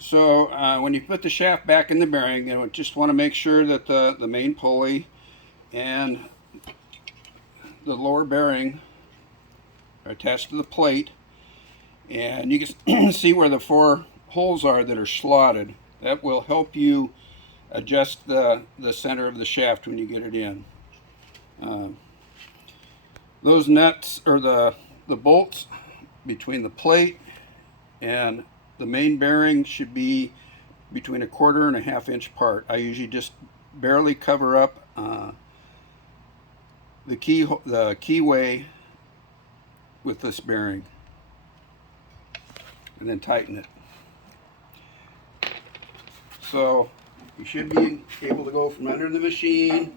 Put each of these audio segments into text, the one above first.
So when you put the shaft back in the bearing, you just want to make sure that the main pulley and the lower bearing are attached to the plate, and you can see where the 4 holes are that are slotted. That will help you adjust the center of the shaft when you get it in. Those nuts, or the bolts between the plate and the main bearing, should be between 1/4 and 1/2 inch apart. I usually just barely cover up the keyway with this bearing, and then tighten it. So you should be able to go from under the machine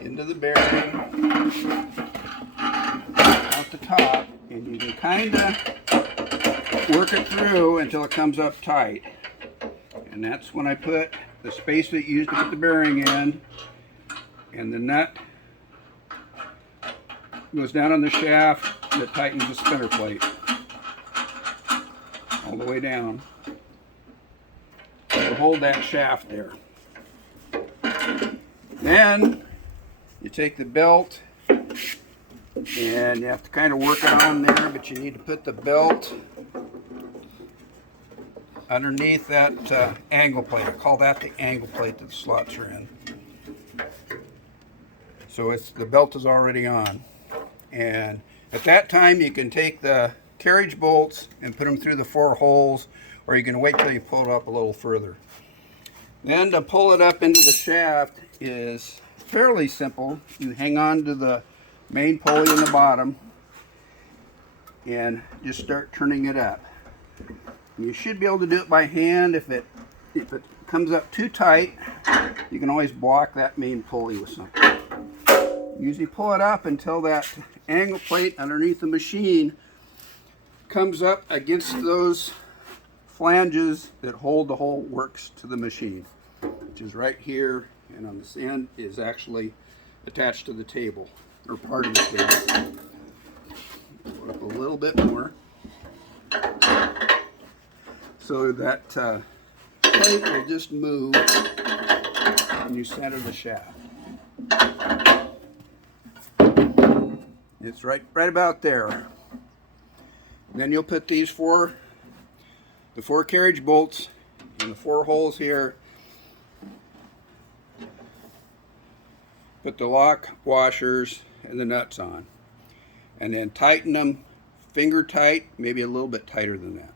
into the bearing, out the top, and you can kind of work it through until it comes up tight. And that's when I put the space that you used to put the bearing in, and the nut goes down on the shaft that tightens the spinner plate all the way down to hold that shaft there. Then you take the belt, and you have to kind of work it on there, but you need to put the belt underneath that angle plate. I call that the angle plate that the slots are in. So the belt is already on. And at that time you can take the carriage bolts and put them through the 4 holes, or you can wait till you pull it up a little further. Then to pull it up into the shaft is fairly simple. You hang on to the main pulley in the bottom and just start turning it up. You should be able to do it by hand. If it comes up too tight, you can always block that main pulley with something. Usually pull it up until that angle plate underneath the machine comes up against those flanges that hold the whole works to the machine, which is right here, and on this end is actually attached to the table, or part of the table. Pull it up a little bit more so that plate will just move when you center the shaft. It's right about there. Then you'll put these the 4 carriage bolts in the 4 holes here. Put the lock washers and the nuts on, and then tighten them finger tight, maybe a little bit tighter than that.